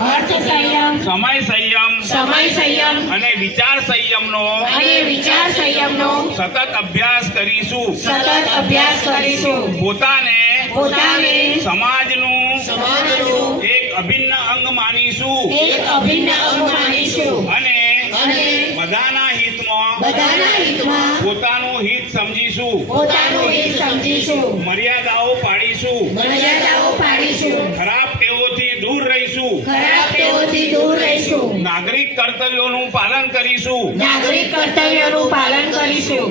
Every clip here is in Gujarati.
અર્થ સંયમ, સમય સંયમ અને વિચાર સંયમનો સતત અભ્યાસ કરીશું. પોતાને સમાજનું એક અભિન્ન અંગ માનીશું અને બધાના હિતમાં પોતાનું હિત સમજીશું. મર્યાદાઓ પાડીશું. ખરાબ ટેવોથી દૂર રહીશું. નાગરિક કર્તવ્યોનું પાલન કરીશું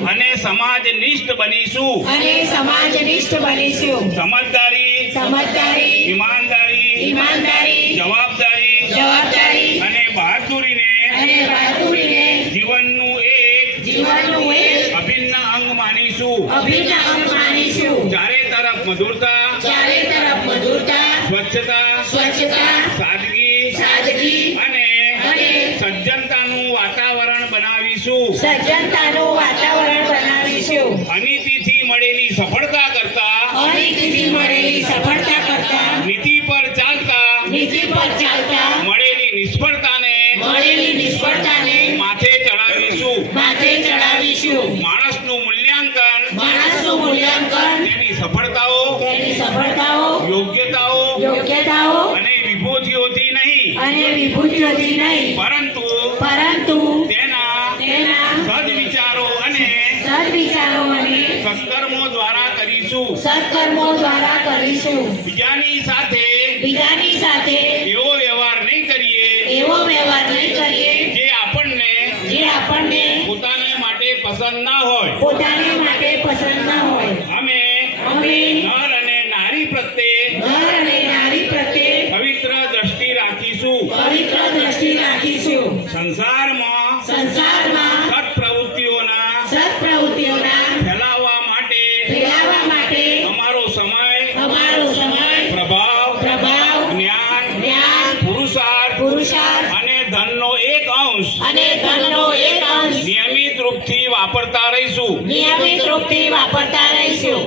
અને સમાજનિષ્ઠ બનીશું. સમજદારી, ઈમાનદારી, જવાબદારી અને બહાદુરીને જીવનનું એક અભિન્ન અંગ માનીશું. ચારે તરફ મધુરતા, સ્વચ્છતા, સાદગી અને સજ્જનતાનું વાતાવરણ બનાવીશું. અનીતિથી મળેલી સફળતા કરતા નીતિ પર ચાલતા મળેલી નિષ્ફળતાને માથે ચડાવીશું. માણસનું મૂલ્યાંકન તેની સફળતાઓ, યોગ્યતાઓ અને વિભૂતિઓથી નહીં પરંતુ તેના સદવિચારો અને સત્કર્મો દ્વારા કરીશું. બીજાની સાથે એવો વ્યવહાર નહીં કરીએ જે આપણને પોતાને માટે પસંદ ના હોય. અમે નર અને નારી પ્રત્યે પવિત્ર દ્રષ્ટિ રાખીશું. સંસારમાં સત્પ્રવૃત્તિઓના ફેલાવવા માટે અમારો સમય, પ્રભાવ, જ્ઞાન, પુરુષાર્થ અને ધનનો એક અંશ નિયમિત રૂપથી વાપરતા રહીશું.